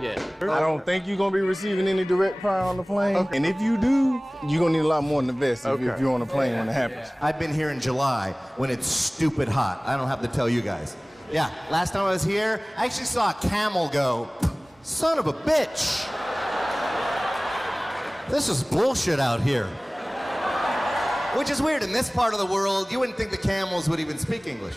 Yeah. I don't think you're gonna be receiving any direct fire on the plane. Okay. And if you do, you're gonna need a lot more than the vest if you're on a plane when it happens. I've been here in July when it's stupid hot. I don't have to tell you guys. Yeah, last time I was here, I actually saw a camel go, son of a bitch. This is bullshit out here. Which is weird, in this part of the world, you wouldn't think the camels would even speak English.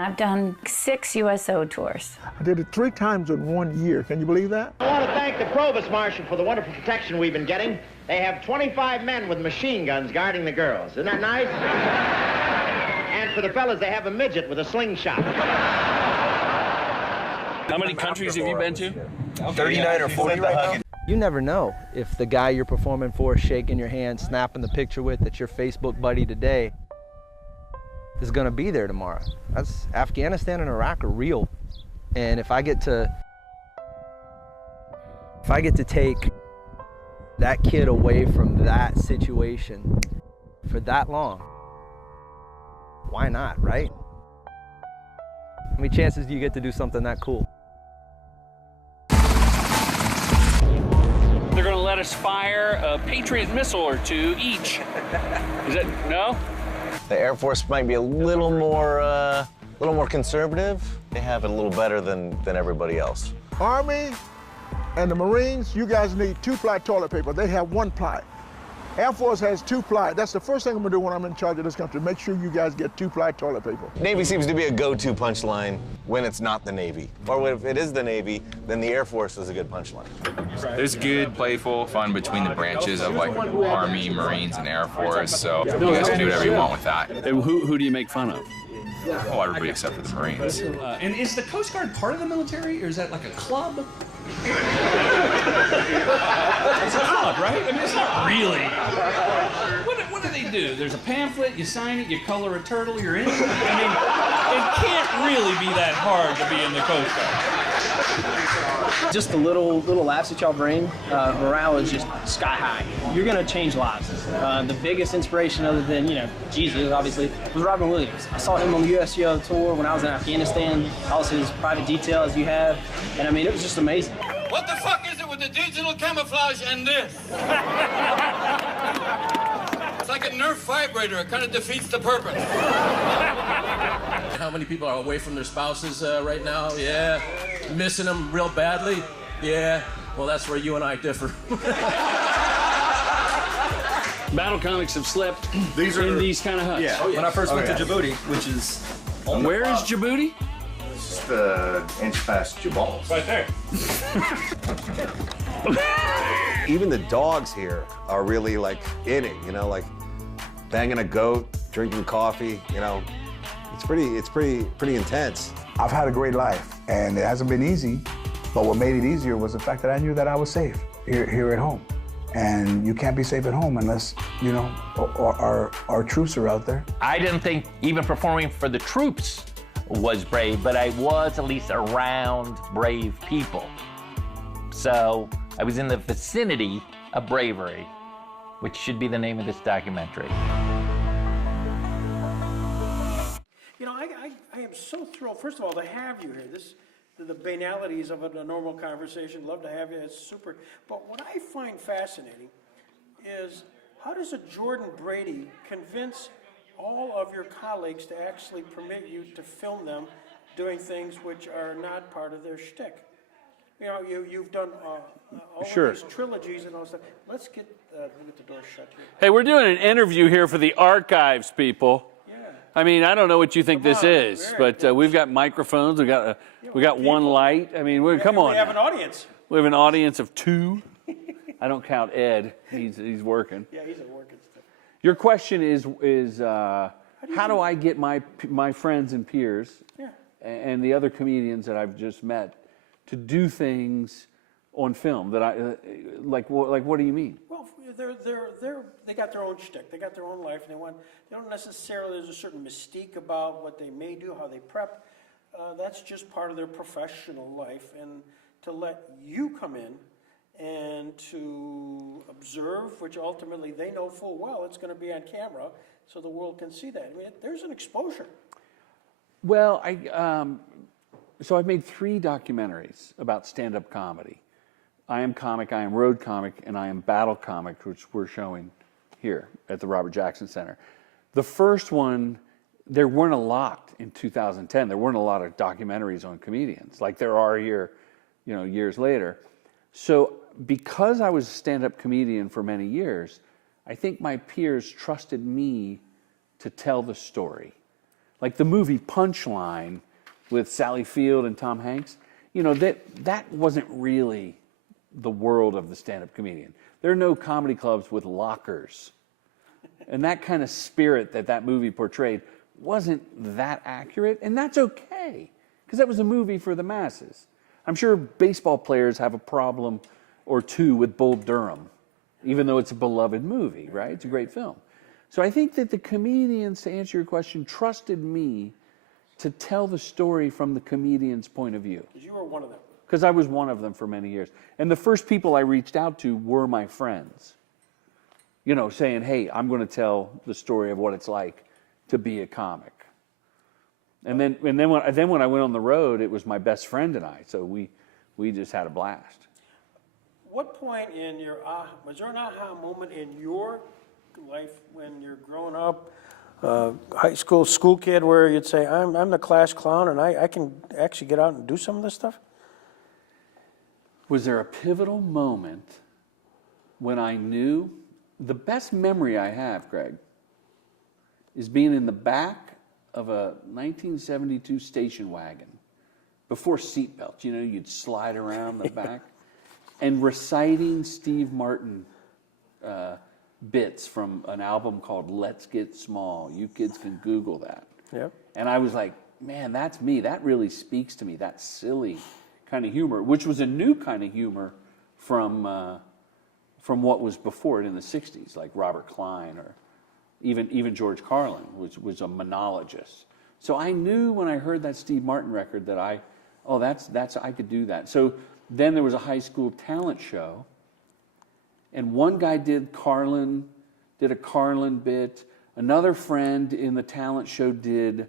I've done 6 USO tours. I did it 3 times in 1 year. Can you believe that? I want to thank the Provost Marshal for the wonderful protection we've been getting. They have 25 men with machine guns guarding the girls. Isn't that nice? And for the fellas, they have a midget with a slingshot. How many countries have you been to? 39 or 40 right now. You never know if the guy you're performing for, shaking your hand, snapping the picture with, that's your Facebook buddy today, is gonna be there tomorrow. Afghanistan and Iraq are real. And if I get to take that kid away from that situation for that long, why not, right? How many chances do you get to do something that cool? They're going to let us fire a Patriot missile or 2 each. Is that, no? The Air Force might be a little more conservative. They have it a little better than everybody else. Army and the Marines, you guys need 2-ply toilet paper. They have 1-ply. Air Force has 2-ply. That's the first thing I'm gonna do when I'm in charge of this country. Make sure you guys get 2-ply toilet paper. Navy seems to be a go-to punchline when it's not the Navy. Or if it is the Navy, then the Air Force is a good punchline. There's good, playful fun between the branches of like Army, Marines, and Air Force, so you guys can do whatever you want with that. Who do you make fun of? Oh, everybody except for the Marines. And is the Coast Guard part of the military, or is that like a club? It's a club, right? I mean, it's not really. What do they do? There's a pamphlet, you sign it, you color a turtle, you're in. I mean, it can't really be that hard to be in the Coast Guard. Just the little laughs that y'all bring, morale is just sky high. You're gonna change lives. The biggest inspiration other than, Jesus, obviously, was Robin Williams. I saw him on the USO tour when I was in Afghanistan, also his private detail as you have, and I mean, it was just amazing. What the fuck is it with the digital camouflage and this? It's like a Nerf vibrator. It kind of defeats the purpose. How many people are away from their spouses right now? Yeah. Missing them real badly? Yeah. Well, that's where you and I differ. Battle comics have slept in these kind of huts. Yeah. Oh, yeah. When I first went to Djibouti, which is... Where is Djibouti? Just an inch past your balls. Right there. Even the dogs here are really like in it, like banging a goat, drinking coffee, It's pretty intense. I've had a great life, and it hasn't been easy, but what made it easier was the fact that I knew that I was safe here at home. And you can't be safe at home unless, our troops are out there. I didn't think even performing for the troops was brave, but I was at least around brave people. So I was in the vicinity of bravery, which should be the name of this documentary. I am so thrilled, first of all, to have you here. The banalities of a normal conversation, love to have you, it's super. But what I find fascinating is, how does a Jordan Brady convince all of your colleagues to actually permit you to film them doing things which are not part of their shtick? You've done all of these trilogies and all that stuff. Let's get the door shut here. Hey, we're doing an interview here for the archives, people. I mean, I don't know what you think this is, but we've got microphones. We got one light. I mean, come on. We have an audience. We have an audience of 2. I don't count Ed. He's working. Yeah, he's at work and stuff. Your question is how do I get my friends and peers and the other comedians that I've just met to do things on film that I like? What do you mean? Well, they got their own shtick. They got their own life, and they don't necessarily. There's a certain mystique about what they may do, how they prep. That's just part of their professional life, and to let you come in and to observe, which ultimately they know full well it's going to be on camera, so the world can see that. I mean, there's an exposure. Well, So I've made 3 documentaries about stand-up comedy. I Am Comic, I Am Road Comic, and I Am Battle Comic, which we're showing here at the Robert Jackson Center. The first one, there weren't a lot in 2010. There weren't a lot of documentaries on comedians like there are here, years later. So because I was a stand-up comedian for many years, I think my peers trusted me to tell the story. Like the movie Punchline with Sally Field and Tom Hanks, that wasn't really the world of the stand-up comedian. There are no comedy clubs with lockers. And that kind of spirit that movie portrayed wasn't that accurate, and that's okay, because that was a movie for the masses. I'm sure baseball players have a problem or two with Bull Durham, even though it's a beloved movie, right? It's a great film. So I think that the comedians, to answer your question, trusted me to tell the story from the comedian's point of view. Because you were one of them. Because I was one of them for many years. And the first people I reached out to were my friends. Saying, hey, I'm going to tell the story of what it's like to be a comic. And then when I went on the road, it was my best friend and I. So we just had a blast. What point in your was there an aha moment in your life when you're growing up, high school kid, where you'd say, I'm the class clown and I can actually get out and do some of this stuff? Was there a pivotal moment when I knew? The best memory I have, Greg, is being in the back of a 1972 station wagon before seatbelts. You'd slide around the back and reciting Steve Martin bits from an album called Let's Get Small. You kids can Google that. Yep. And I was like, man, that's me. That really speaks to me. That silly kind of humor, which was a new kind of humor from what was before it in the 60s, like Robert Klein or even George Carlin, which was a monologist. So I knew when I heard that Steve Martin record that I could do that. So then there was a high school talent show, and one guy did a Carlin bit. Another friend in the talent show did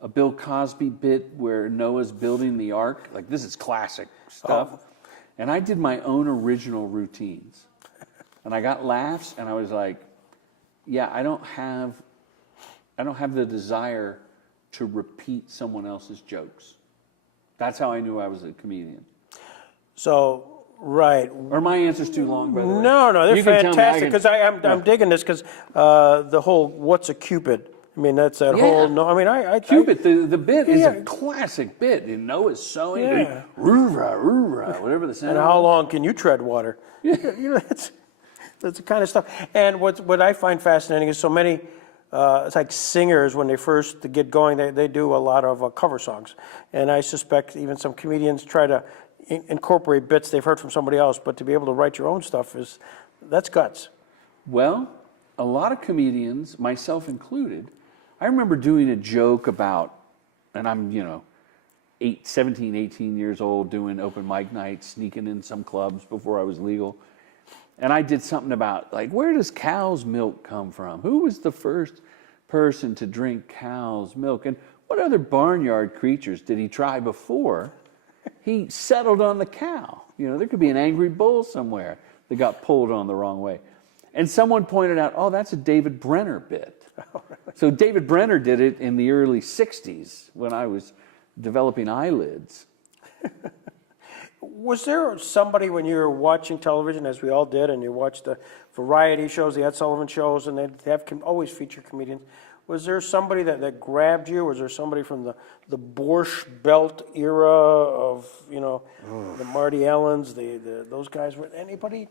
a Bill Cosby bit where Noah's building the ark. Like, this is classic stuff. Oh. And I did my own original routines. And I got laughs, and I was like, yeah, I don't have the desire to repeat someone else's jokes. That's how I knew I was a comedian. So, right. Are my answers too long, by the way? No, they're fantastic, because I'm digging this, because the whole what's a Cupid? I mean, that's that whole. No, I mean, Cupid, the bit is a classic bit. Noah's sewing, whatever the sound. And how long can you tread water? That's the kind of stuff. And what I find fascinating is so many, it's like singers, when they first get going, they do a lot of cover songs. And I suspect even some comedians try to incorporate bits they've heard from somebody else, but to be able to write your own stuff, that's guts. Well, a lot of comedians, myself included, I remember doing a joke about, and I'm, 17, 18 years old, doing open mic nights, sneaking in some clubs before I was legal. And I did something about, like, where does cow's milk come from? Who was the first person to drink cow's milk? And what other barnyard creatures did he try before he settled on the cow? There could be an angry bull somewhere that got pulled on the wrong way. And someone pointed out, oh, that's a David Brenner bit. So David Brenner did it in the early 60s when I was developing eyelids. Was there somebody when you were watching television, as we all did, and you watched the variety shows, the Ed Sullivan shows, and they always feature comedians, was there somebody that grabbed you? Was there somebody from the Borscht Belt era of, the Marty Allens, those guys? Anybody?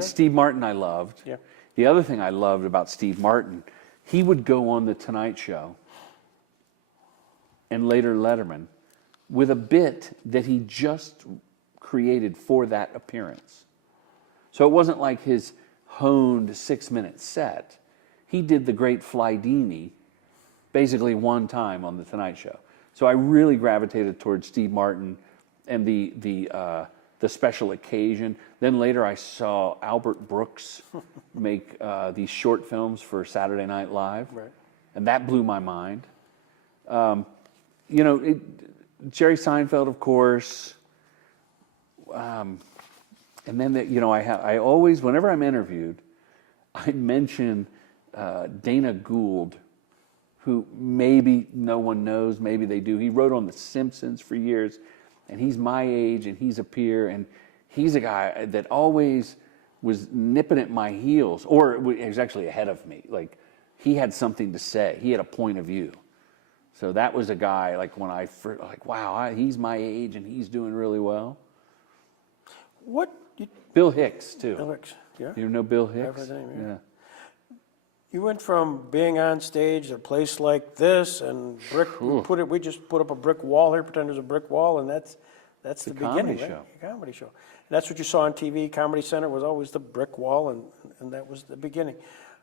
Steve Martin I loved. Yeah. The other thing I loved about Steve Martin, he would go on The Tonight Show and later Letterman with a bit that he just created for that appearance. So it wasn't like his honed 6-minute set. He did the Great Flydini basically one time on The Tonight Show. So I really gravitated towards Steve Martin and the special occasion. Then later I saw Albert Brooks make these short films for Saturday Night Live. Right. And that blew my mind. Jerry Seinfeld, of course. And then, I always, whenever I'm interviewed, I mention Dana Gould, who maybe no one knows, maybe they do. He wrote on The Simpsons for years, and he's my age, and he's a peer, and he's a guy that always was nipping at my heels, or he was actually ahead of me. Like, he had something to say. He had a point of view. So that was a guy, like, when I first, like, wow, he's my age, and he's doing really well. Bill Hicks, too. Bill Hicks, yeah. You know Bill Hicks? I've heard the name, yeah. You went from being on stage at a place like this and we just put up a brick wall here, pretend there's a brick wall, and that's the beginning, right? A comedy show. And that's what you saw on TV. Comedy Center was always the brick wall, and that was the beginning.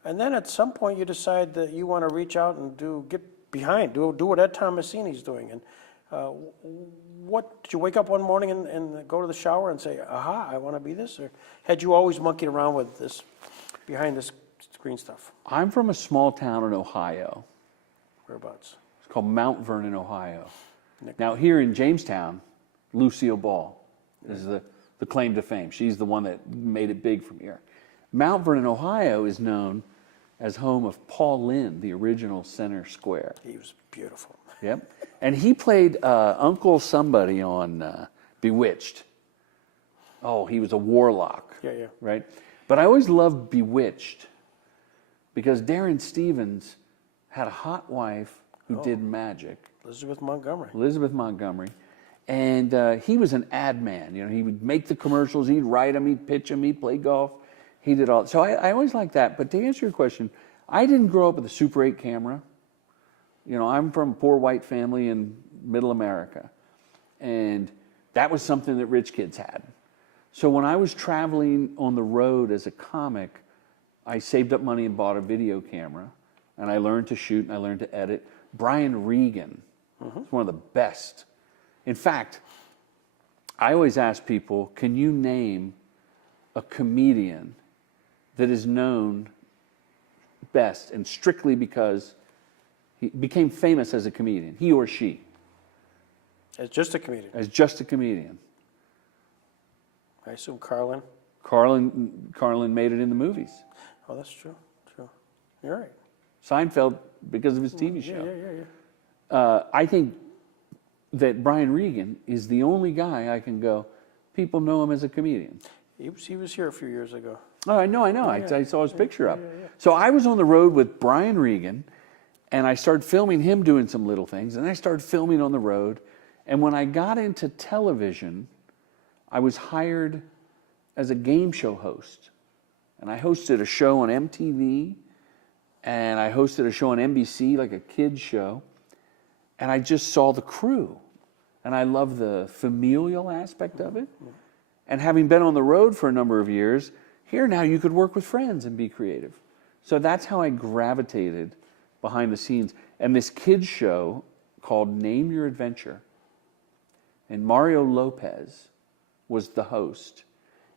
And then at some point you decide that you want to reach out and get behind, do what Ed Tomasini's doing. And did you wake up one morning and go to the shower and say, aha, I want to be this? Or had you always monkeyed around with this, behind this screen stuff? I'm from a small town in Ohio. Whereabouts? It's called Mount Vernon, Ohio. Now, here in Jamestown, Lucille Ball is the claim to fame. She's the one that made it big from here. Mount Vernon, Ohio is known as home of Paul Lynde, the original Center Square. He was beautiful. Yep. And he played Uncle Somebody on Bewitched. Oh, he was a warlock. Yeah. Right? But I always loved Bewitched because Darren Stevens had a hot wife who did magic. Elizabeth Montgomery. And he was an ad man. He would make the commercials, he'd write them, he'd pitch them, he'd play golf. He did all. So I always liked that. But to answer your question, I didn't grow up with a Super 8 camera. I'm from a poor white family in middle America. And that was something that rich kids had. So when I was traveling on the road as a comic, I saved up money and bought a video camera. And I learned to shoot and I learned to edit. Brian Regan is one of the best. In fact, I always ask people, can you name a comedian that is known best and strictly because he became famous as a comedian, he or she? As just a comedian? As just a comedian. I assume Carlin? Carlin made it in the movies. Oh, that's true. You're right. Seinfeld, because of his TV show. Yeah. I think that Brian Regan is the only guy I can go, people know him as a comedian. He was here a few years ago. Oh, I know. I saw his picture up. So I was on the road with Brian Regan, and I started filming him doing some little things, and I started filming on the road. And when I got into television, I was hired as a game show host. And I hosted a show on MTV, and I hosted a show on NBC, like a kid's show. And I just saw the crew. And I love the familial aspect of it. And having been on the road for a number of years, here now you could work with friends and be creative. So that's how I gravitated behind the scenes. And this kids show called Name Your Adventure. And Mario Lopez was the host.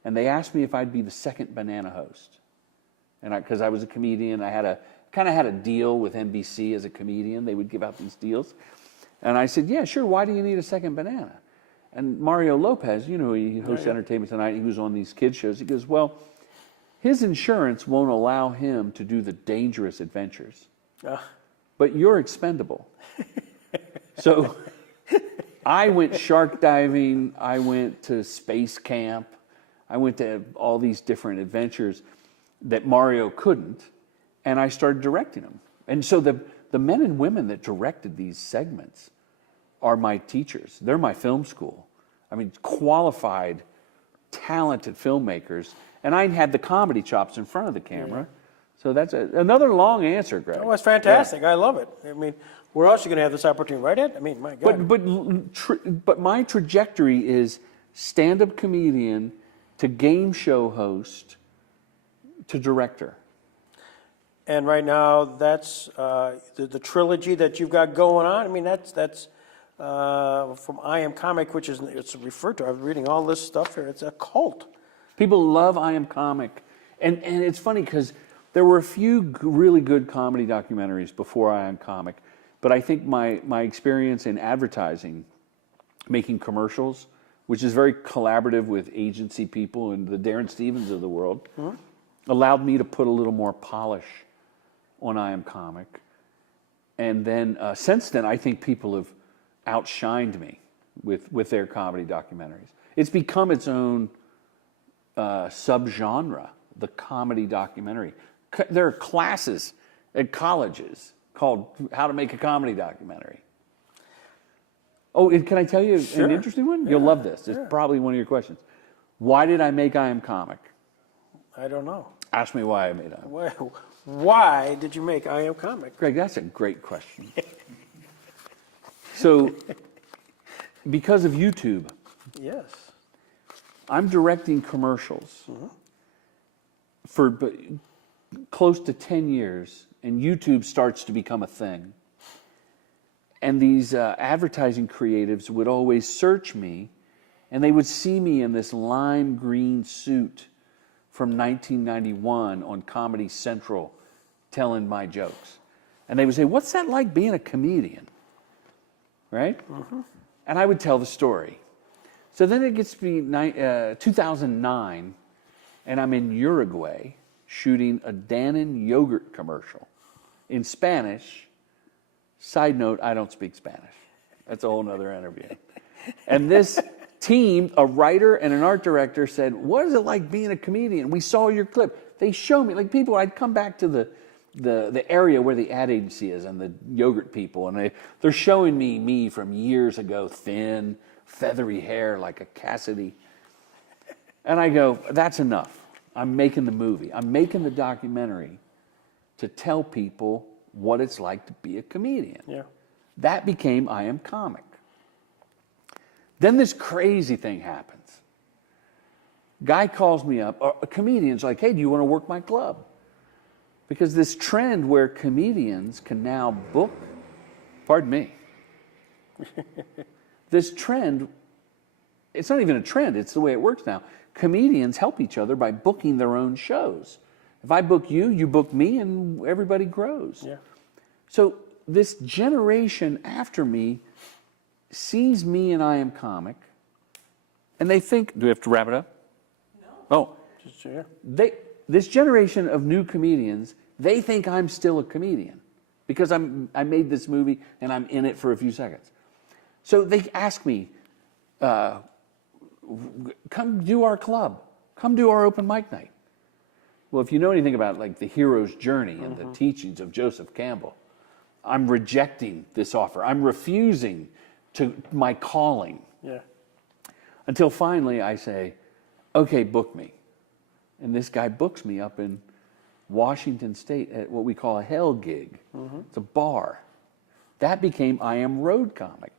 And they asked me if I'd be the second banana host. And because I was a comedian, I kind of had a deal with NBC as a comedian. They would give out these deals. And I said, yeah, sure, why do you need a second banana? And Mario Lopez, he hosts Entertainment Tonight, he was on these kids shows. He goes, well, his insurance won't allow him to do the dangerous adventures. But you're expendable. So I went shark diving, I went to space camp, I went to all these different adventures that Mario couldn't, and I started directing them. And so the men and women that directed these segments are my teachers. They're my film school. I mean, qualified, talented filmmakers. And I had the comedy chops in front of the camera. Yeah. So that's another long answer, Greg. Oh, it's fantastic. Yeah. I love it. I mean, where else are you going to have this opportunity? Right, Ed? I mean, my God. But my trajectory is stand-up comedian to game show host to director. And right now, that's the trilogy that you've got going on. I mean, that's from I Am Comic, which it's referred to. I'm reading all this stuff here. It's a cult. People love I Am Comic. And it's funny because there were a few really good comedy documentaries before I Am Comic. But I think my experience in advertising making commercials, which is very collaborative with agency people and the Darren Stevens of the world, allowed me to put a little more polish on I Am Comic. And then since then, I think people have outshined me with their comedy documentaries. It's become its own subgenre, the comedy documentary. There are classes at colleges called How to Make a Comedy Documentary. Oh, and can I tell you an interesting one? You'll love this. It's probably one of your questions. Why did I make I Am Comic? I don't know. Ask me why I made I Am. Why did you make I Am Comic? Greg, that's a great question. So, because of YouTube. Yes. I'm directing commercials for close to 10 years, and YouTube starts to become a thing. And these advertising creatives would always search me, and they would see me in this lime green suit from 1991 on Comedy Central telling my jokes. And they would say, "What's that like being a comedian?" Right? And I would tell the story. So then it gets to be 2009, and I'm in Uruguay shooting a Dannon yogurt commercial in Spanish. Side note, I don't speak Spanish. That's a whole nother interview. And this team, a writer and an art director, said, "What is it like being a comedian? We saw your clip." They show me, like people, I'd come back to the area where the ad agency is and the yogurt people, and they're showing me from years ago, thin, feathery hair like a Cassidy. And I go, that's enough. I'm making the movie. I'm making the documentary to tell people what it's like to be a comedian. Yeah. That became I Am Comic. Then this crazy thing happens. Guy calls me up, a comedian's like, "Hey, do you want to work my club?" Because this trend where comedians can now book, pardon me, this trend, it's not even a trend, it's the way it works now. Comedians help each other by booking their own shows. If I book you, you book me, and everybody grows. Yeah. So this generation after me sees me and I Am Comic, and they think, do we have to wrap it up? No. Oh. Just, yeah. This generation of new comedians, they think I'm still a comedian because I made this movie and I'm in it for a few seconds. So they ask me, come do our club, come do our open mic night. Well, if you know anything about like the hero's journey and the teachings of Joseph Campbell, I'm rejecting this offer. I'm refusing to my calling. Yeah. Until finally I say, okay, book me. And this guy books me up in Washington State at what we call a hell gig. It's a bar. That became I Am Road Comic.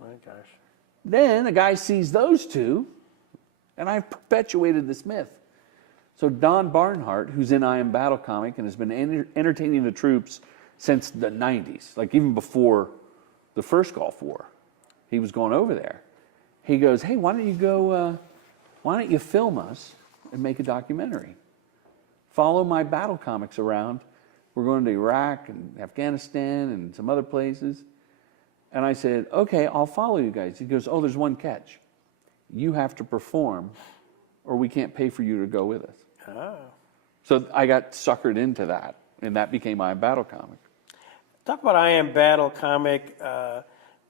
My gosh. Then a guy sees those two, and I've perpetuated this myth. So Don Barnhart, who's in I Am Battle Comic and has been entertaining the troops since the 90s, like even before the first Gulf War, he was going over there. He goes, "Hey, why don't you film us and make a documentary? Follow my battle comics around. We're going to Iraq and Afghanistan and some other places." And I said, "Okay, I'll follow you guys." He goes, "Oh, there's one catch. You have to perform or we can't pay for you to go with us." Oh. So I got suckered into that, and that became I Am Battle Comic. Talk about I Am Battle Comic.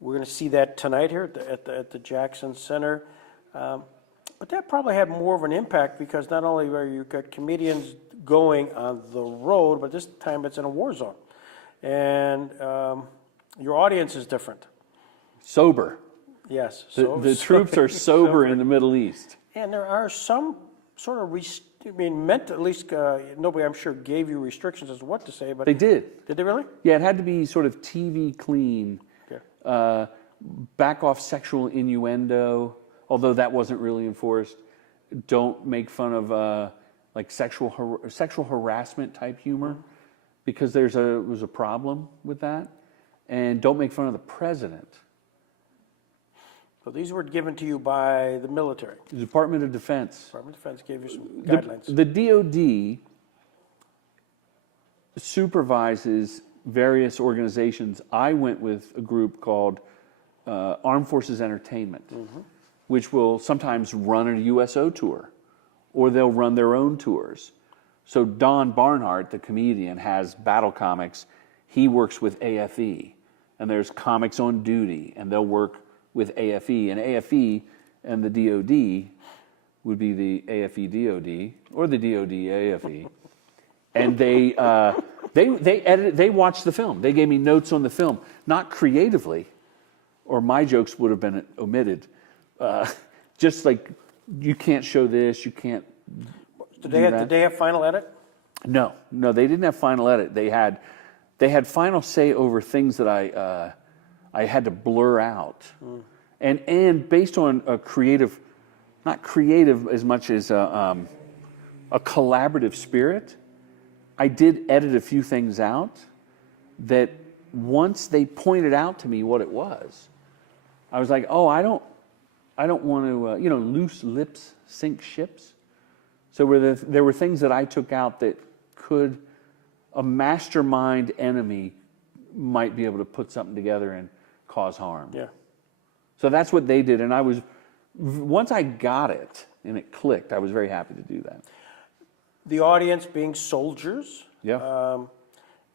We're going to see that tonight here at the Jackson Center. But that probably had more of an impact because not only were you got comedians going on the road, but this time it's in a war zone. And your audience is different. Sober. Yes. The troops are sober in the Middle East. And there are some sort of, meant at least, nobody I'm sure gave you restrictions as to what to say, but... They did. Did they really? Yeah, it had to be sort of TV clean, back off sexual innuendo, although that wasn't really enforced. Don't make fun of like sexual harassment type humor, because was a problem with that. And don't make fun of the president. So these were given to you by the military? The Department of Defense. Department of Defense gave you some guidelines. The DOD supervises various organizations. I went with a group called Armed Forces Entertainment, which will sometimes run a USO tour, or they'll run their own tours. So Don Barnhart, the comedian, has battle comics. He works with AFE, and there's Comics on Duty, and they'll work with AFE. And AFE and the DOD would be the AFE DOD, or the DOD AFE. And they edited, they watched the film. They gave me notes on the film, not creatively, or my jokes would have been omitted. Just like, you can't show this, you can't Did they have final edit? No, they didn't have final edit. They had final say over things that I had to blur out. And based on a creative, not creative as much as a collaborative spirit, I did edit a few things out that once they pointed out to me what it was, I was like, oh, I don't want to, loose lips sink ships. So there were things that I took out that a mastermind enemy might be able to put something together and cause harm. Yeah. So that's what they did, and once I got it and it clicked, I was very happy to do that. The audience being soldiers. Yeah.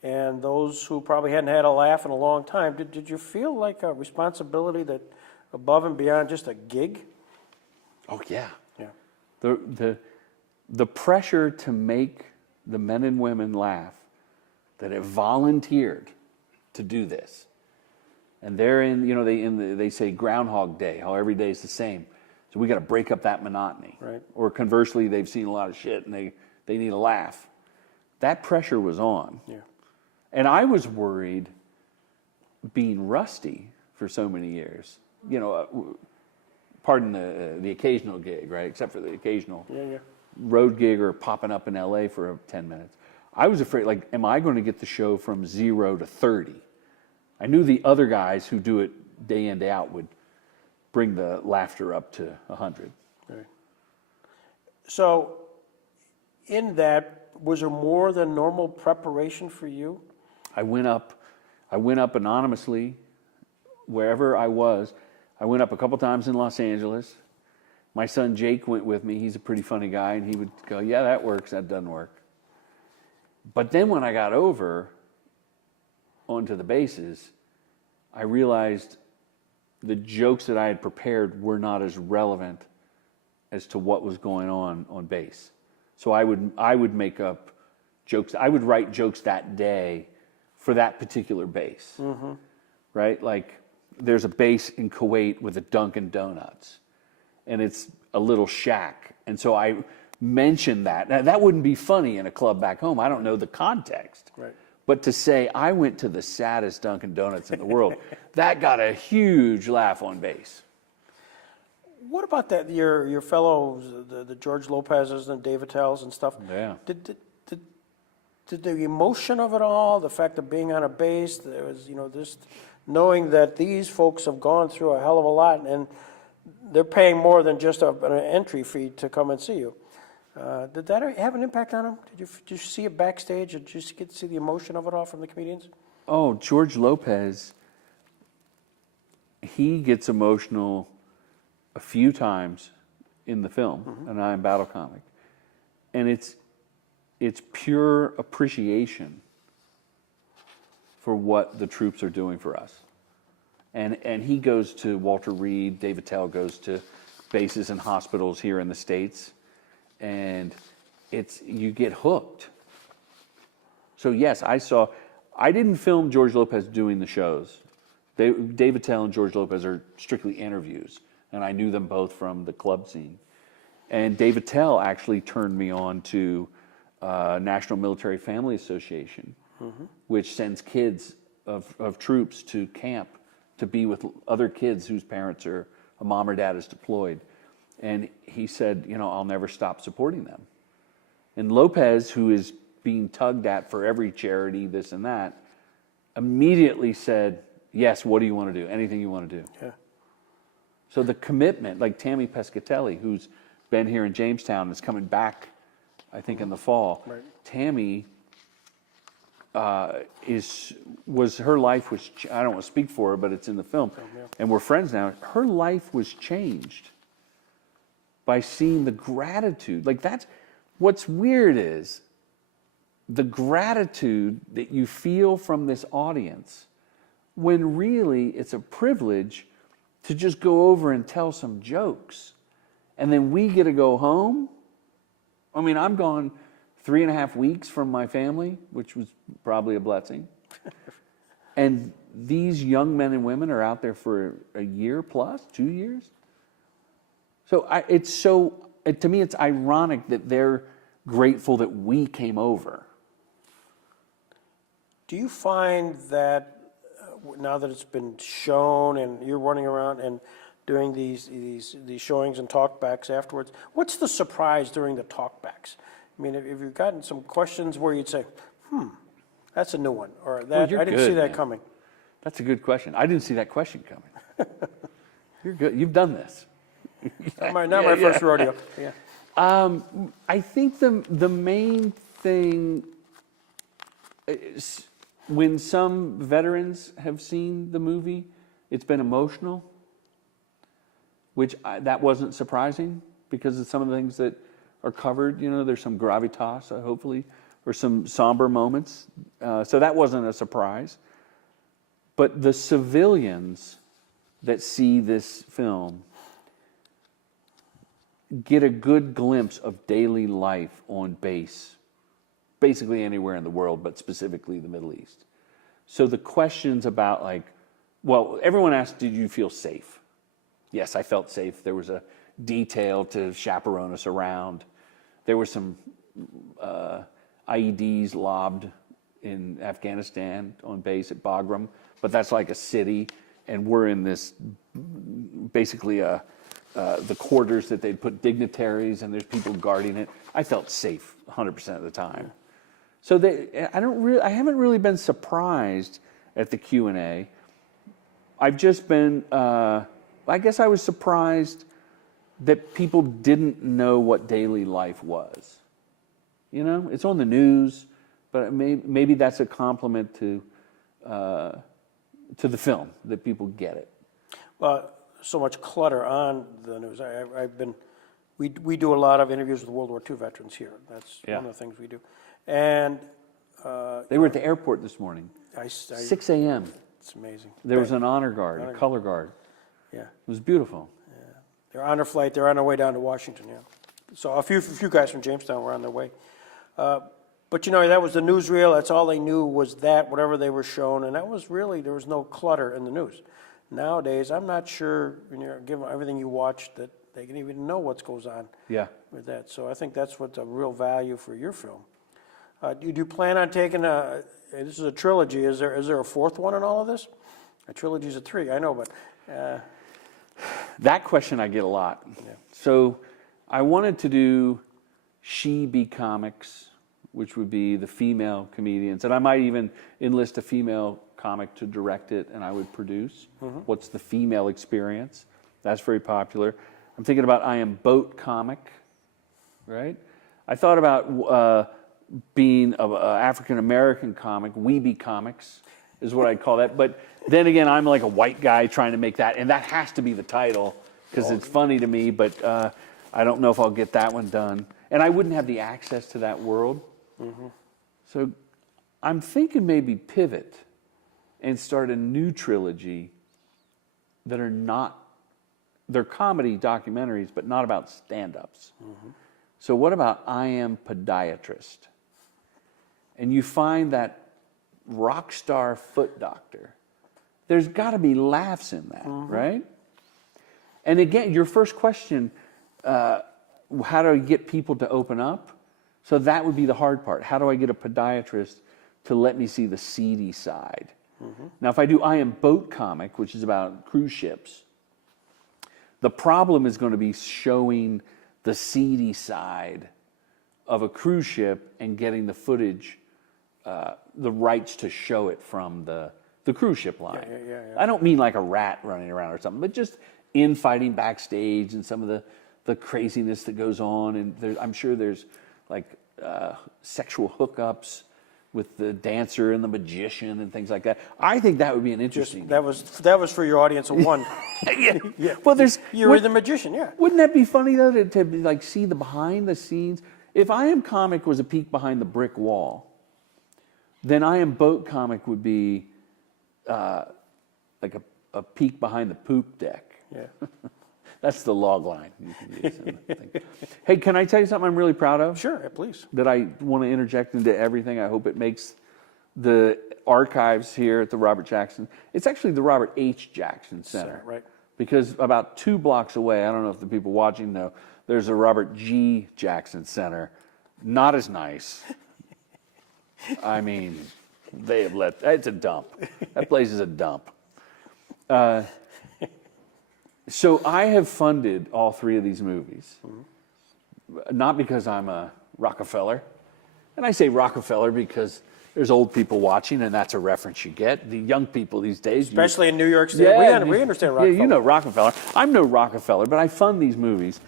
And those who probably hadn't had a laugh in a long time. Did you feel like a responsibility that above and beyond just a gig? Oh yeah. Yeah. The pressure to make the men and women laugh that have volunteered to do this, and they're they say Groundhog Day, how every day is the same. So we got to break up that monotony. Right. Or conversely, they've seen a lot of shit and they need a laugh. That pressure was on. Yeah. And I was worried, being rusty for so many years. Pardon the occasional gig, right? Except for the occasional road gig or popping up in LA for 10 minutes. I was afraid, like, am I going to get the show from 0 to 30? I knew the other guys who do it day in, day out would bring the laughter up to 100. Right. So, in that, was there more than normal preparation for you? I went up anonymously wherever I was. I went up a couple times in Los Angeles. My son Jake went with me. He's a pretty funny guy, and he would go, yeah, that works, that doesn't work. But then when I got over onto the bases, I realized the jokes that I had prepared were not as relevant as to what was going on base. So I would make up jokes. I would write jokes that day for that particular base, right? Like, there's a base in Kuwait with a Dunkin' Donuts, and it's a little shack. And so I mentioned that. Now, that wouldn't be funny in a club back home. I don't know the context. Right. But to say, I went to the saddest Dunkin' Donuts in the world, that got a huge laugh on base. What about that? Your fellows, the George Lopez's and Dave Attell's and stuff. Yeah. Did the emotion of it all, the fact of being on a base, there was this knowing that these folks have gone through a hell of a lot and they're paying more than just an entry fee to come and see you. Did that have an impact on them? Did you see it backstage? Did you get to see the emotion of it all from the comedians? Oh, George Lopez, he gets emotional a few times in the film, and I'm Battle Comic. And it's pure appreciation for what the troops are doing for us. And he goes to Walter Reed, Dave Attell goes to bases and hospitals here in the States, and you get hooked. So yes, I didn't film George Lopez doing the shows. Dave Attell and George Lopez are strictly interviews, and I knew them both from the club scene. And Dave Attell actually turned me on to National Military Family Association, which sends kids of troops to camp to be with other kids whose parents a mom or dad is deployed. And he said, I'll never stop supporting them. And Lopez, who is being tugged at for every charity, this and that, immediately said, yes, what do you want to do? Anything you want to do. Yeah. So the commitment, like Tammy Pescatelli, who's been here in Jamestown, is coming back, I think, in the fall. Right. Tammy was her life was, I don't want to speak for her, but it's in the film, and we're friends now. Her life was changed by seeing the gratitude. Like, that's what's weird, is the gratitude that you feel from this audience, when really it's a privilege to just go over and tell some jokes, and then we get to go home. I mean, I'm gone 3.5 weeks from my family, which was probably a blessing. And these young men and women are out there for a year plus, 2 years. So to me, it's ironic that they're grateful that we came over. Do you find that now that it's been shown and you're running around and doing these showings and talkbacks afterwards, what's the surprise during the talkbacks? I mean, if you've gotten some questions where you'd say, that's a new one, or that I didn't see that coming. That's a good question. I didn't see that question coming. You're good. You've done this. Not my first rodeo. Yeah. I think the main thing is, when some veterans have seen the movie, it's been emotional, which that wasn't surprising, because of some of the things that are covered. You know, there's some gravitas, hopefully, or some somber moments. So that wasn't a surprise. But the civilians that see this film get a good glimpse of daily life on base, basically anywhere in the world, but specifically the Middle East. So the questions about, like, well, everyone asked, did you feel safe? Yes, I felt safe. There was a detail to chaperone us around. There were some IEDs lobbed in Afghanistan on base at Bagram, but that's like a city, and we're in this, basically the quarters that they'd put dignitaries, and there's people guarding it. I felt safe 100% of the time. So I haven't really been surprised at the Q&A. I've just been, I guess I was surprised that people didn't know what daily life was. You know, it's on the news, but maybe that's a compliment to the film, that people get it. Well, so much clutter on the news. We do a lot of interviews with World War II veterans here. That's one of the things we do. And they were at the airport this morning, 6 a.m. It's amazing. There was an honor guard, a color guard. Yeah. It was beautiful. Yeah. They're on their flight. They're on their way down to Washington, yeah. So a few guys from Jamestown were on their way. But, you know, that was the newsreel. That's all they knew was that, whatever they were shown. And that was really, there was no clutter in the news. Nowadays, I'm not sure, when you're given everything you watch, that they can even know what goes on with that. So I think that's what's a real value for your film. Do you plan on taking this is a trilogy, is there a fourth one in all of this? A trilogy is a 3, I know, but... That question I get a lot. Yeah. So I wanted to do She-Be Comics, which would be the female comedians, and I might even enlist a female comic to direct it, and I would produce. What's the female experience? That's very popular. I'm thinking about I Am Boat Comic, right? I thought about being an African-American comic. Weeby Comics is what I'd call that. But then again, I'm like a white guy trying to make that, and that has to be the title because it's funny to me, but I don't know if I'll get that one done. And I wouldn't have the access to that world. So I'm thinking maybe pivot and start a new trilogy that are not, they're comedy documentaries, but not about stand-ups. So what about I Am Podiatrist? And you find that rock star foot doctor. There's got to be laughs in that, right? And again, your first question, how do I get people to open up? So that would be the hard part. How do I get a podiatrist to let me see the seedy side? Now, if I do I Am Boat Comic, which is about cruise ships, the problem is going to be showing the seedy side of a cruise ship and getting the footage, the rights to show it from the cruise ship line. I don't mean like a rat running around or something, but just infighting backstage and some of the craziness that goes on. And I'm sure there's like sexual hookups with the dancer and the magician and things like that. I think that would be an interesting. That was for your audience of one. Yeah. Well, You were the magician, yeah. Wouldn't that be funny though to like see the behind the scenes? If I Am Comic was a peek behind the brick wall, then I Am Boat Comic would be like a peek behind the poop deck. Yeah. That's the log line you can use in the thing. Hey, can I tell you something I'm really proud of? Sure, please. That I want to interject into everything. I hope it makes the archives here at the Robert Jackson. It's actually the Robert H. Jackson Center. Right. Because about 2 blocks away, I don't know if the people watching know, there's a Robert G. Jackson Center. Not as nice. I mean, they have it's a dump. That place is a dump. So I have funded all 3 of these movies, not because I'm a Rockefeller, and I say Rockefeller because there's old people watching, and that's a reference you get. The young people these days, especially in New York State, we understand Rockefeller. Yeah, you know Rockefeller. I'm no Rockefeller, but I fund these movies,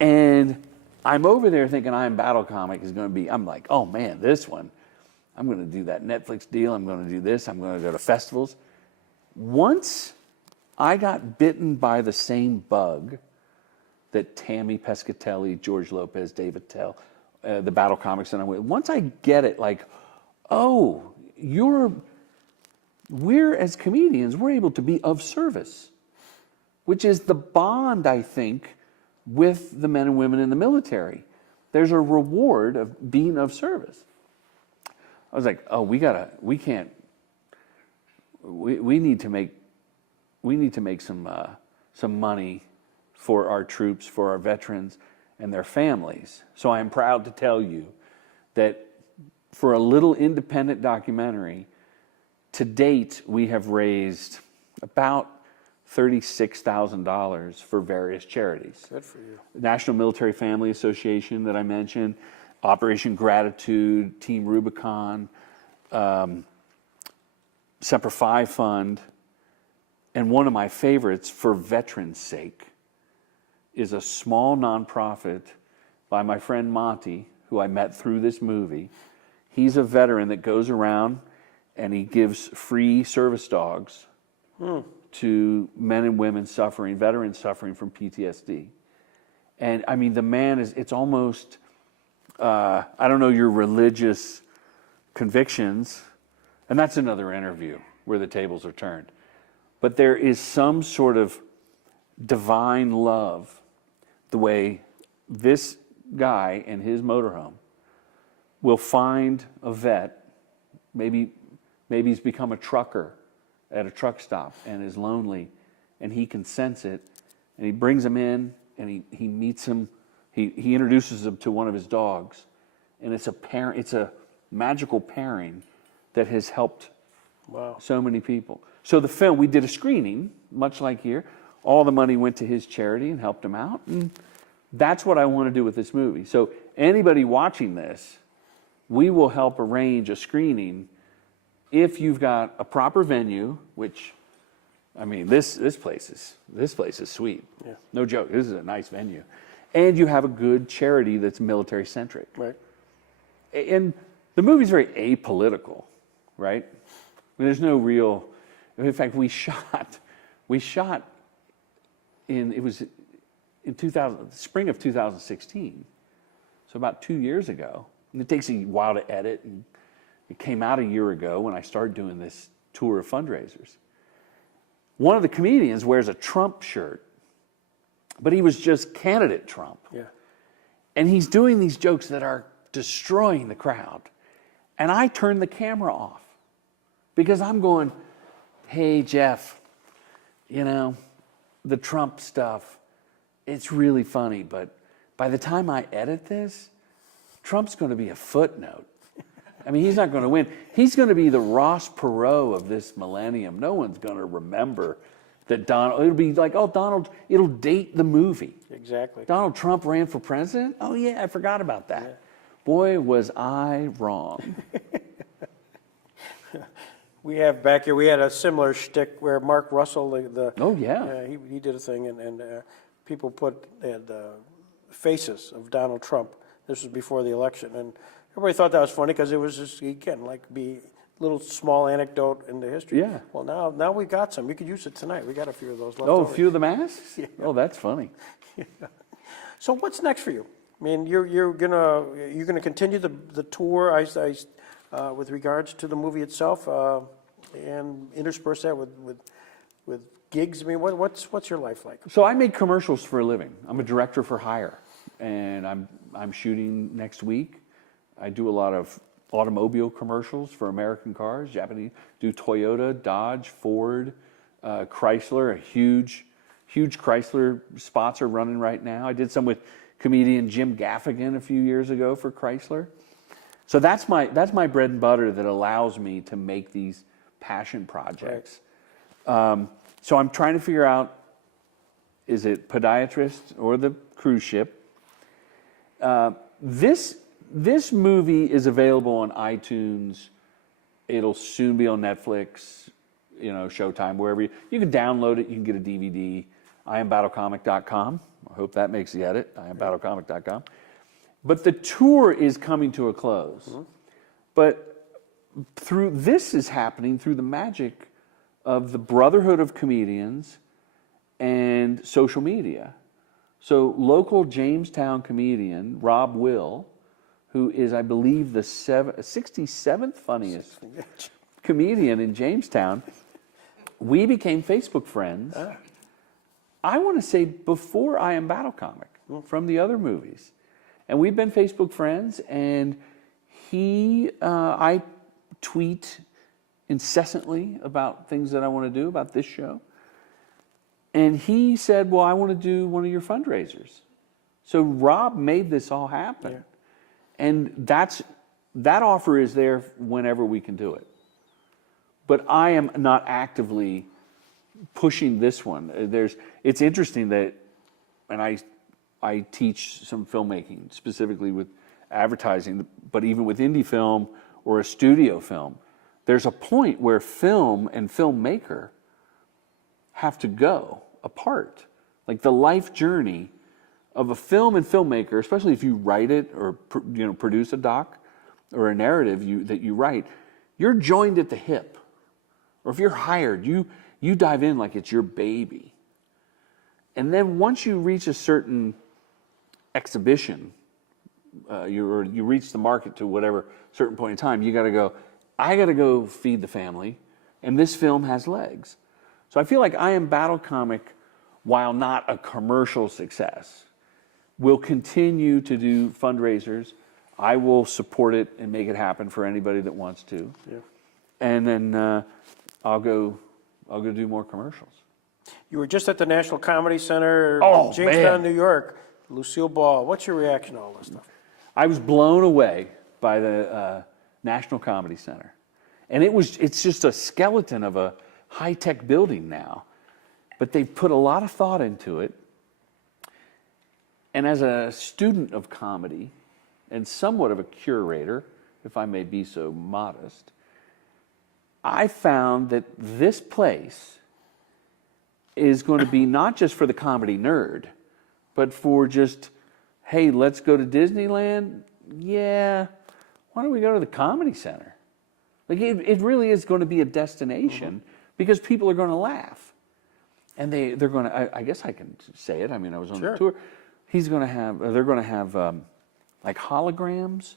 and I'm over there thinking I Am Battle Comic is going to be. I'm like, oh man, this one. I'm going to do that Netflix deal. I'm going to do this. I'm going to go to festivals. Once I got bitten by the same bug that Tammy Pescatelli, George Lopez, David Tell, the Battle Comics, and once I get it, like, oh, we're as comedians, we're able to be of service, which is the bond, I think, with the men and women in the military. There's a reward of being of service. I was like, oh, we need to make some money for our troops, for our veterans and their families. So I am proud to tell you that for a little independent documentary, to date we have raised about $36,000 for various charities. Good for you. National Military Family Association that I mentioned, Operation Gratitude, Team Rubicon, Semper Fi Fund, and one of my favorites, For Veterans' Sake, is a small nonprofit by my friend Monty, who I met through this movie. He's a veteran that goes around and he gives free service dogs to men and women veterans suffering from PTSD. And I mean, the man it's almost, I don't know your religious convictions, and that's another interview where the tables are turned. But there is some sort of divine love, the way this guy in his motorhome will find a vet, maybe he's become a trucker at a truck stop and is lonely, and he can sense it, and he brings him in, and he meets him, he introduces him to one of his dogs, and it's a magical pairing that has helped so many people. So the film, we did a screening, much like here. All the money went to his charity and helped him out, and that's what I want to do with this movie. So anybody watching this, we will help arrange a screening if you've got a proper venue, which, I mean, this place is sweet. Yeah. No joke. This is a nice venue, and you have a good charity that's military centric. Right. And the movie's very apolitical, right? I mean, there's no real. In fact, we shot in spring of 2016, so about 2 years ago. And it takes a while to edit, and it came out a year ago when I started doing this tour of fundraisers. One of the comedians wears a Trump shirt, but he was just candidate Trump. Yeah. And he's doing these jokes that are destroying the crowd. And I turned the camera off because I'm going, hey, Jeff, you know, the Trump stuff, it's really funny, but by the time I edit this, Trump's going to be a footnote. I mean, he's not going to win. He's going to be the Ross Perot of this millennium. No one's going to remember that Donald, it'll be like, oh, Donald, it'll date the movie. Exactly. Donald Trump ran for president? Oh, yeah, I forgot about that. Yeah. Boy, was I wrong. We have back here, we had a similar shtick where Mark Russell, oh, yeah. He did a thing, and people had faces of Donald Trump. This was before the election, and everybody thought that was funny because it was just, again, like be little small anecdote in the history. Yeah. Well, now we got some. We could use it tonight. We got a few of those left Oh, over. a few of the masks? Yeah. Oh, that's funny. Yeah. So what's next for you? I mean, you're gonna continue the tour. With regards to the movie itself, and intersperse that with gigs. I mean, what's your life like? So I make commercials for a living. I'm a director for hire, and I'm shooting next week. I do a lot of automobile commercials for American cars, Japanese. Do Toyota, Dodge, Ford, Chrysler. A huge Chrysler spots are running right now. I did some with comedian Jim Gaffigan a few years ago for Chrysler. So that's my bread and butter that allows me to make these passion projects. Right. So I'm trying to figure out, is it podiatrist or the cruise ship? This movie is available on iTunes. It'll soon be on Netflix, Showtime, wherever you can download it. You can get a DVD. IamBattleComic.com. I hope that makes the edit. IamBattleComic.com. But the tour is coming to a close. Mm-hmm. But this is happening through the magic of the Brotherhood of Comedians and social media. So local Jamestown comedian Rob Will, who is, I believe, the 67th funniest comedian in Jamestown, we became Facebook friends. I want to say before I Am Battle Comic, from the other movies. And we've been Facebook friends, and I tweet incessantly about things that I want to do about this show. And he said, well, I want to do one of your fundraisers. So Rob made this all happen. Yeah. And that offer is there whenever we can do it. But I am not actively pushing this one. It's interesting that, and I teach some filmmaking, specifically with advertising, but even with indie film or a studio film, there's a point where film and filmmaker have to go apart. Like the life journey of a film and filmmaker, especially if you write it or produce a doc or a narrative that you write, you're joined at the hip. Or if you're hired, you dive in like it's your baby. And then once you reach a certain exhibition, you reach the market to whatever certain point in time, I got to go feed the family, and this film has legs. So I feel like I Am Battle Comic, while not a commercial success, will continue to do fundraisers. I will support it and make it happen for anybody that wants to. Yeah. And then I'll go do more commercials. You were just at the National Comedy Center, man. Jamestown, New York. Lucille Ball. What's your reaction to all this stuff? I was blown away by the National Comedy Center. And it's just a skeleton of a high-tech building now. But they've put a lot of thought into it. And as a student of comedy and somewhat of a curator, if I may be so modest, I found that this place is going to be not just for the comedy nerd, but for just, hey, let's go to Disneyland? Yeah, why don't we go to the Comedy Center? Like, it really is going to be a destination because people are going to laugh. And they're going to, I guess I can say it, I mean, I was on the tour. They're going to have like holograms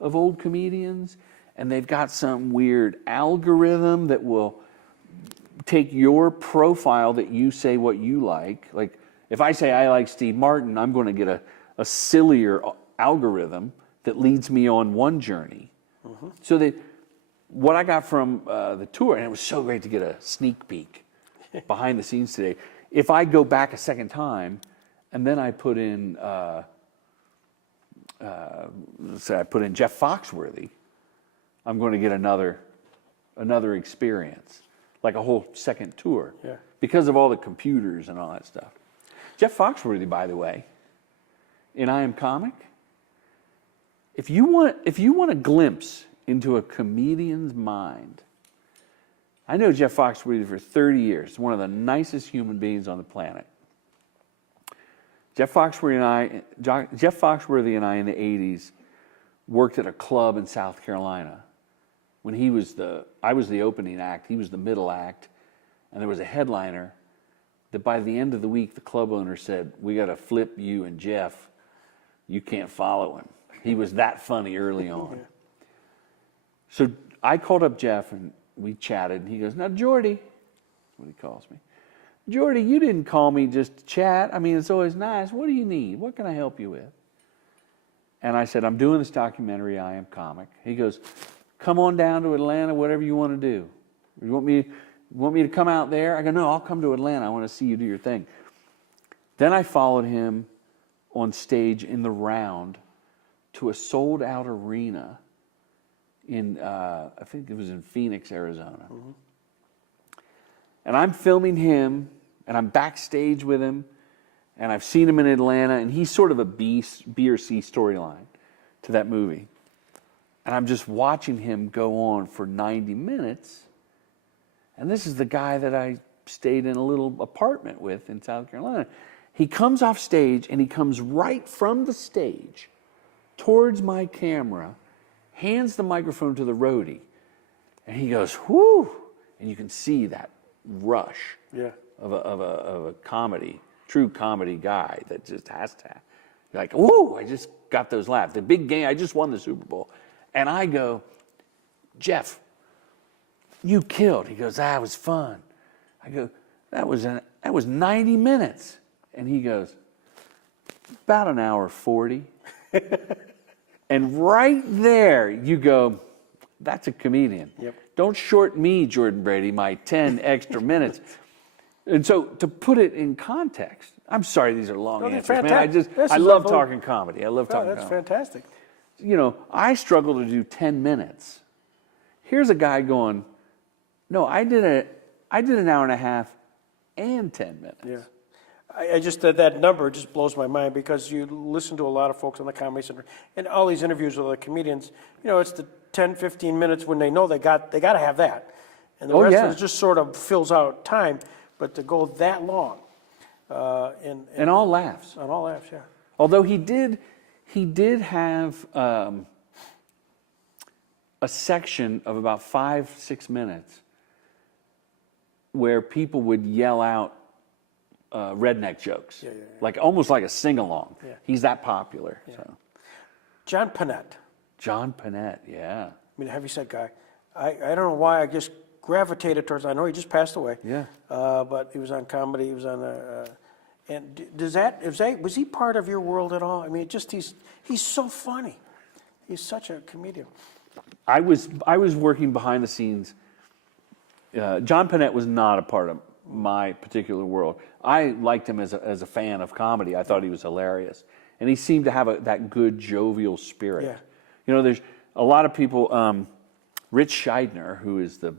of old comedians, and they've got some weird algorithm that will take your profile that you say what you like. Like, if I say I like Steve Martin, I'm going to get a sillier algorithm that leads me on one journey. So what I got from the tour, and it was so great to get a sneak peek behind the scenes today. If I go back a second time, and then I put in, let's say I put in Jeff Foxworthy, I'm going to get another experience, like a whole second tour, because of all the computers and all that stuff. Jeff Foxworthy, by the way, in I Am Comic, if you want a glimpse into a comedian's mind, I know Jeff Foxworthy for 30 years, one of the nicest human beings on the planet. Jeff Foxworthy and I in the 80s worked at a club in South Carolina. When I was the opening act, he was the middle act, and there was a headliner that by the end of the week, the club owner said, "We got to flip you and Jeff. You can't follow him." He was that funny early on. So I called up Jeff and we chatted, and he goes, "Now, Jordy," that's what he calls me. "Jordy, you didn't call me just to chat. I mean, it's always nice. What do you need? What can I help you with?" And I said, "I'm doing this documentary, I Am Comic." He goes, "Come on down to Atlanta, whatever you want to do. You want me to come out there?" I go, "No, I'll come to Atlanta. I want to see you do your thing." Then I followed him on stage in the Round to a sold-out arena in, I think it was in Phoenix, Arizona. Mm-hmm. And I'm filming him, and I'm backstage with him, and I've seen him in Atlanta, and he's sort of a B or C storyline to that movie. And I'm just watching him go on for 90 minutes. And this is the guy that I stayed in a little apartment with in South Carolina. He comes off stage, and he comes right from the stage towards my camera, hands the microphone to the roadie, and he goes, "Whoo!" And you can see that rush of a comedy, true comedy guy that just has to, like, "Whoo!" I just got those laughs. The big game, I just won the Super Bowl. And I go, "Jeff, you killed." He goes, "That was fun." I go, that was 90 minutes. And he goes, "About an hour 40. And right there, you go, that's a comedian. Yep. Don't short me, Jordan Brady, my 10 extra minutes. And so to put it in context, I'm sorry these are long answers, man. I love talking comedy. I love talking comedy. That's fantastic. You know, I struggle to do 10 minutes. Here's a guy going, "No, I did an hour and a half and 10 minutes." Yeah. I just, that number just blows my mind, because you listen to a lot of folks on the Comedy Center and all these interviews with other comedians, you know, it's the 10, 15 minutes when they know they got to have that. And the rest of it just sort of fills out time, but to go that long. And all laughs. And all laughs, yeah. Although he did have a section of about 5-6 minutes where people would yell out redneck jokes, like almost like a sing-along. Yeah. He's that popular. Yeah. So. John Panette. John Panette, yeah. I mean, a heavyset guy. I don't know why I just gravitated towards. I know he just passed away. Yeah. But he was on comedy. He was on and was he part of your world at all? I mean, he's so funny. He's such a comedian. I was working behind the scenes. John Panette was not a part of my particular world. I liked him as a fan of comedy. I thought he was hilarious, and he seemed to have that good jovial spirit. Yeah. You know, there's a lot of people. Rich Scheidner, who is the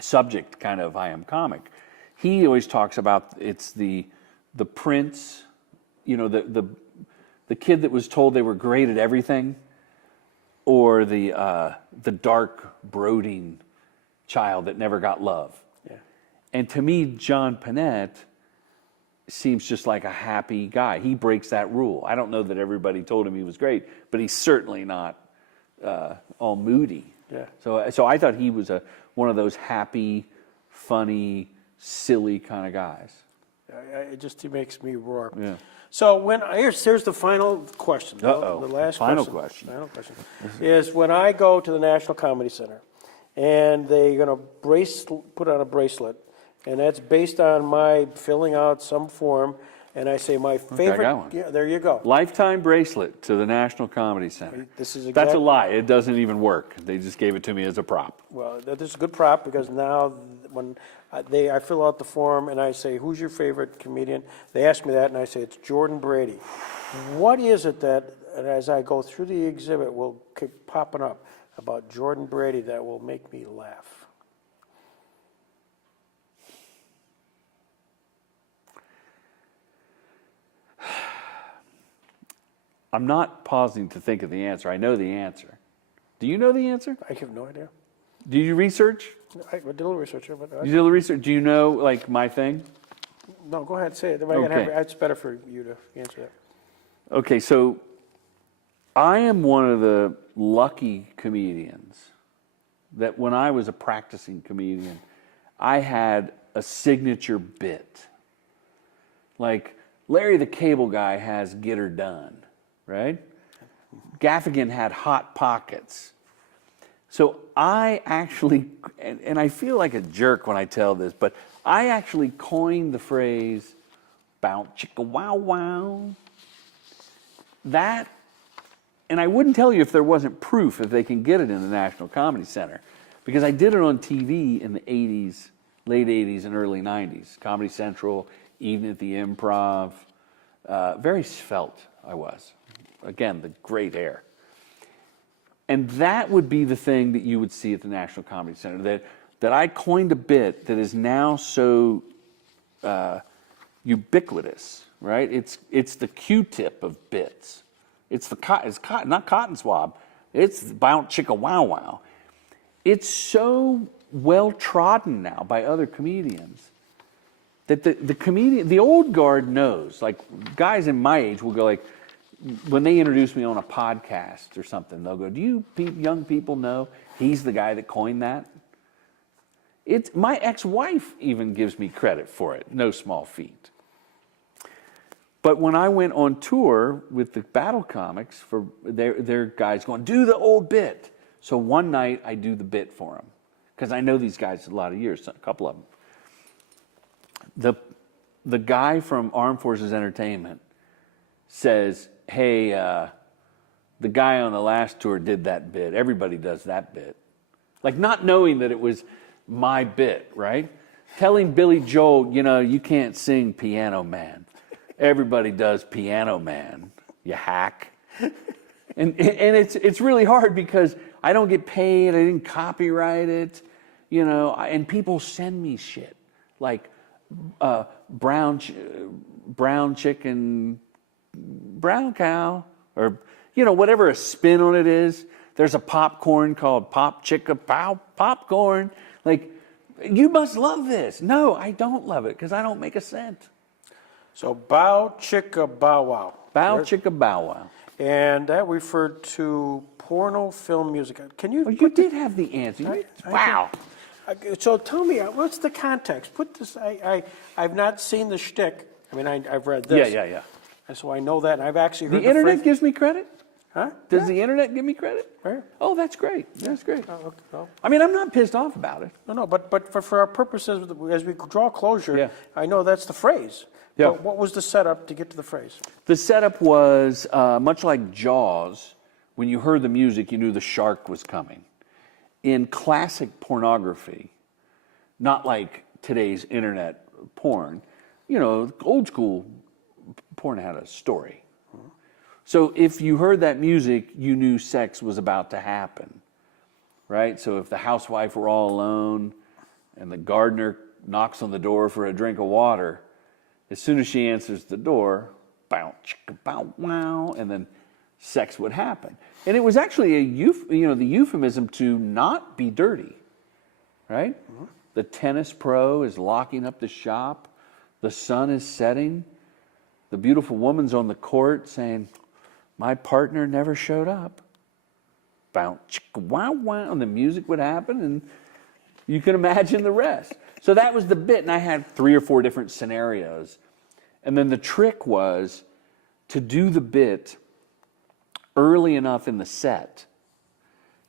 subject kind of I Am Comic, he always talks about it's the prince, you know, the kid that was told they were great at everything, or the dark brooding child that never got love. Yeah. And to me, John Panette seems just like a happy guy. He breaks that rule. I don't know that everybody told him he was great, but he's certainly not all moody. Yeah. So I thought he was one of those happy, funny, silly kind of guys. He makes me roar. Yeah. So here's the final question. Uh-oh. The last final question. Final question is, when I go to the National Comedy Center and they're going to put on a bracelet, and that's based on my filling out some form, and I say my favorite. Okay, I got one. Yeah, there you go. Lifetime bracelet to the National Comedy Center. That's a lie. It doesn't even work. They just gave it to me as a prop. Well, this is a good prop, because now when I fill out the form and I say, "Who's your favorite comedian?" They ask me that, and I say, "It's Jordan Brady." What is it that, as I go through the exhibit, will keep popping up about Jordan Brady that will make me laugh? I'm not pausing to think of the answer. I know the answer. Do you know the answer? I have no idea. Do you research? I did a little research. But you did a little research. Do you know, like, my thing? No, go ahead, say it. Okay. It's better for you to answer that. Okay, so I am one of the lucky comedians that when I was a practicing comedian, I had a signature bit. Like Larry the Cable Guy has Get Her Done, right? Gaffigan had Hot Pockets. So I actually, and I feel like a jerk when I tell this, but I actually coined the phrase, bow chicka wow wow. That, and I wouldn't tell you if there wasn't proof if they can get it in the National Comedy Center, because I did it on TV in the 80s, late 80s and early 90s. Comedy Central, even at the Improv. Very svelte I was. Again, the great hair. And that would be the thing that you would see at the National Comedy Center, that I coined a bit that is now so ubiquitous, right? It's the Q-tip of bits. It's not cotton swab. It's bounce chicka wow wow. It's so well trodden now by other comedians that the old guard knows. Like guys in my age will go like, when they introduce me on a podcast or something, they'll go, "Do you young people know he's the guy that coined that?" My ex-wife even gives me credit for it. No small feat. But when I went on tour with the Battle Comics, for their guys going, "Do the old bit." So one night I do the bit for them because I know these guys a lot of years, a couple of them. The guy from Armed Forces Entertainment says, "Hey, the guy on the last tour did that bit. Everybody does that bit." Like not knowing that it was my bit, right? Telling Billy Joel, you can't sing Piano Man. Everybody does Piano Man, you hack. And it's really hard because I don't get paid. I didn't copyright it, and people send me shit like brown chicken, brown cow, or whatever a spin on it is. There's a popcorn called Pop Chicka Pow Popcorn. Like, you must love this. No, I don't love it because I don't make a cent. So bow chicka bow wow. Bow chicka bow wow. And that referred to porno film music. Can you? You did have the answer. Wow. So tell me, what's the context? Put this. I've not seen the shtick. I mean, I've read this. Yeah. And so I know that. And I've actually heard the internet gives me credit. Huh? Does the internet give me credit? Right. Oh, that's great. That's great. Oh, okay. Oh. I mean, I'm not pissed off about it. No, but for our purposes, as we draw closure, I know that's the phrase. Yeah. But what was the setup to get to the phrase? The setup was much like Jaws. When you heard the music, you knew the shark was coming. In classic pornography, not like today's internet porn, old school porn had a story. So if you heard that music, you knew sex was about to happen, right? So if the housewife were all alone and the gardener knocks on the door for a drink of water, as soon as she answers the door, bow, chicka, bow, wow, and then sex would happen. And it was actually the euphemism to not be dirty, right? Mm-hmm. The tennis pro is locking up the shop. The sun is setting. The beautiful woman's on the court saying, "My partner never showed up." Bow, chicka, wow, wow, and the music would happen, and you can imagine the rest. So that was the bit, and I had 3 or 4 different scenarios. And then the trick was to do the bit early enough in the set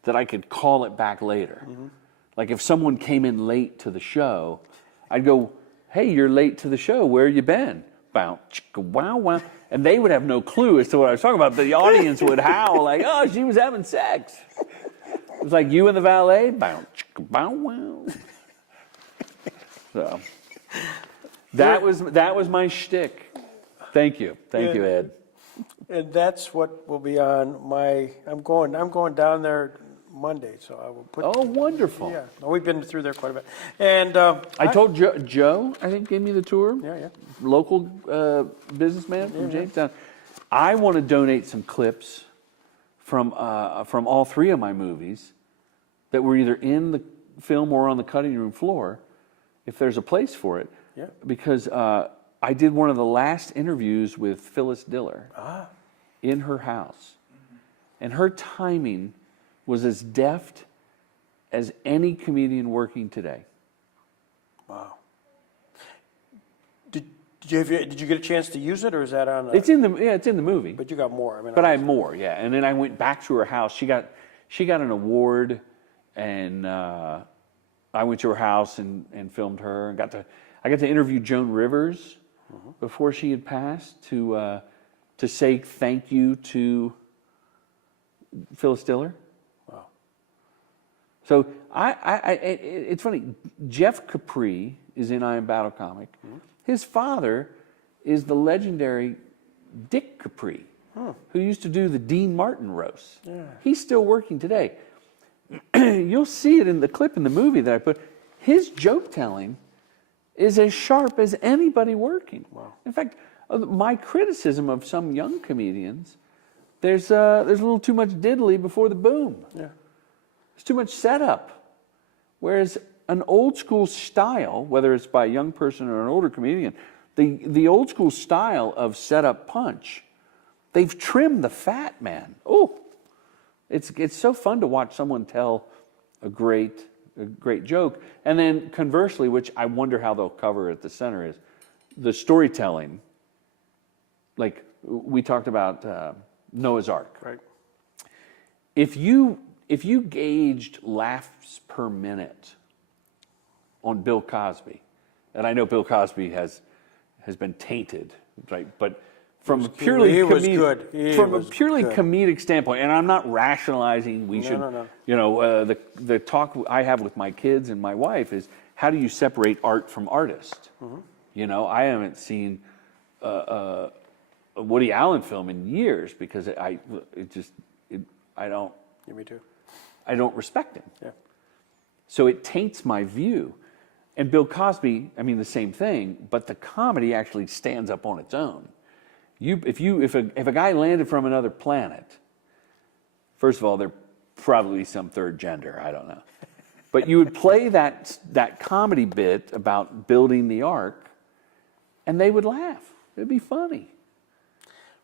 that I could call it back later. Mm-hmm. Like if someone came in late to the show, I'd go, "Hey, you're late to the show. Where you been?" Bow, chicka, wow, wow. And they would have no clue as to what I was talking about. The audience would howl like, "Oh, she was having sex." It was like you and the valet. Bow, chicka, bow, wow. So that was my shtick. Thank you, Ed. And that's what will be on my. I'm going down there Monday, so I will put. Oh, wonderful! Yeah, we've been through there quite a bit. And I told Joe, I think, gave me the tour. Yeah. Local businessman from Jamestown. I want to donate some clips from all 3 of my movies that were either in the film or on the cutting room floor, if there's a place for it. Yeah. Because I did one of the last interviews with Phyllis Diller in her house. And her timing was as deft as any comedian working today. Wow. Did you get a chance to use it, or is that on? It's in the movie. But you got more. I mean, But I have more, yeah. And then I went back to her house. She got an award, and I went to her house and filmed her. And I got to interview Joan Rivers before she had passed to say thank you to Phyllis Diller. Wow. So it's funny. Jeff Capri is in I Am Battle Comic. His father is the legendary Dick Capri, who used to do the Dean Martin roasts. Yeah. He's still working today. You'll see it in the clip in the movie that I put. His joke telling is as sharp as anybody working. Wow. In fact, my criticism of some young comedians, there's a little too much diddly before the boom. Yeah. There's too much setup. Whereas an old school style, whether it's by a young person or an older comedian, the old school style of setup punch, they've trimmed the fat, man. Oh, it's so fun to watch someone tell a great joke. And then conversely, which I wonder how they'll cover at the center, is the storytelling. Like we talked about Noah's Ark. Right. If you gauged laughs per minute on Bill Cosby, and I know Bill Cosby has been tainted, right? But from a purely comedic standpoint, and I'm not rationalizing we should. No. You know, the talk I have with my kids and my wife is how do you separate art from artist? You know, I haven't seen a Woody Allen film in years because I don't. Yeah, me too. I don't respect him. Yeah. So it taints my view. And Bill Cosby, I mean the same thing, but the comedy actually stands up on its own. If a guy landed from another planet, first of all, they're probably some third gender, I don't know. But you would play that comedy bit about building the ark, and they would laugh. It'd be funny.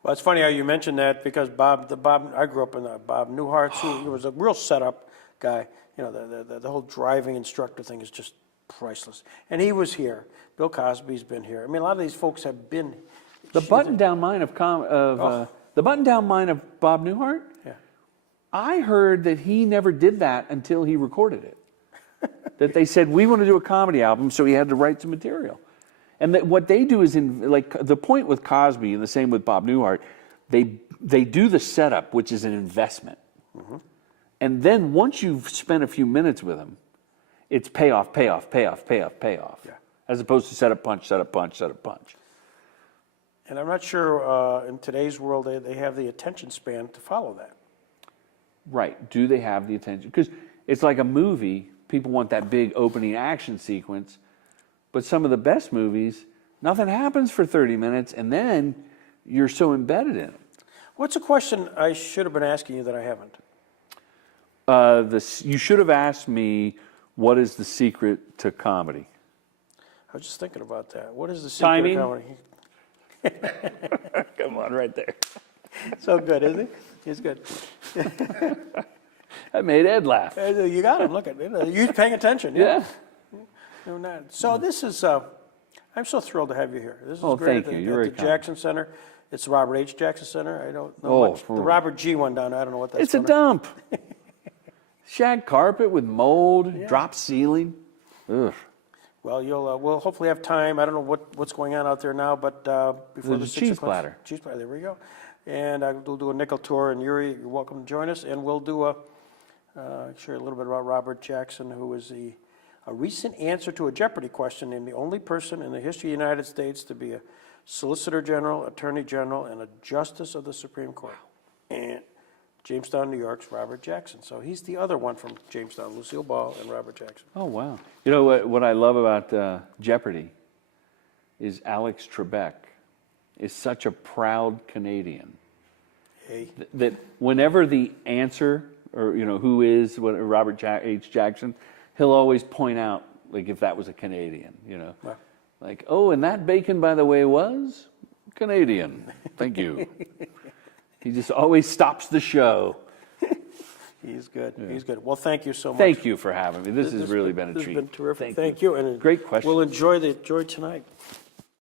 Well, it's funny how you mentioned that because I grew up in Bob Newhart, who was a real setup guy. You know, the whole driving instructor thing is just priceless. And he was here. Bill Cosby's been here. I mean, a lot of these folks have been. The button-down mind of Bob Newhart. Yeah. I heard that he never did that until he recorded it. That they said we want to do a comedy album, so he had to write some material. And that what they do is the point with Cosby and the same with Bob Newhart, they do the setup, which is an investment, and then once you've spent a few minutes with them, it's payoff, payoff, payoff, payoff, payoff, as opposed to setup, punch, setup, punch, setup, punch. And I'm not sure in today's world they have the attention span to follow that. Right? Do they have the attention? Because it's like a movie. People want that big opening action sequence. But some of the best movies, nothing happens for 30 minutes, and then you're so embedded in it. What's a question I should have been asking you that I haven't? You should have asked me, what is the secret to comedy? I was just thinking about that. What is the secret Timing? to comedy? Come on, right there. So good, isn't he? He's good. I made Ed laugh. You got him. Look at it. You're paying attention. Yeah. No, not. So this is. I'm so thrilled to have you here. This is thank great. you. You're at the Jackson Center. It's the Robert H. Jackson Center. I don't know much. The Robert G. one down there. I don't know what that's. It's a dump. Shag carpet with mold, drop ceiling. Ugh. Well, we'll hopefully have time. I don't know what's going on out there now, but before There's the a cheese platter. Cheese platter. There we go. And we'll do a nickel tour. And Yuri, you're welcome to join us. And we'll do share a little bit about Robert Jackson, who was a recent answer to a Jeopardy question, and the only person in the history of the United States to be a Solicitor General, Attorney General, and a Justice of the Supreme Court. And Jamestown, New York's Robert Jackson. So he's the other one from Jamestown, Lucille Ball and Robert Jackson. Oh, wow. You know what I love about Jeopardy is Alex Trebek is such a proud Canadian. Hey. That whenever the answer, or who is Robert H. Jackson, he'll always point out, like, if that was a Canadian, Wow. Like, oh, and that bacon, by the way, was Canadian. Thank you. He just always stops the show. He's good. He's good. Well, thank you so much. Thank you for having me. This has really been a This treat. has been terrific. Thank Thank you. And Great question. We'll enjoy tonight.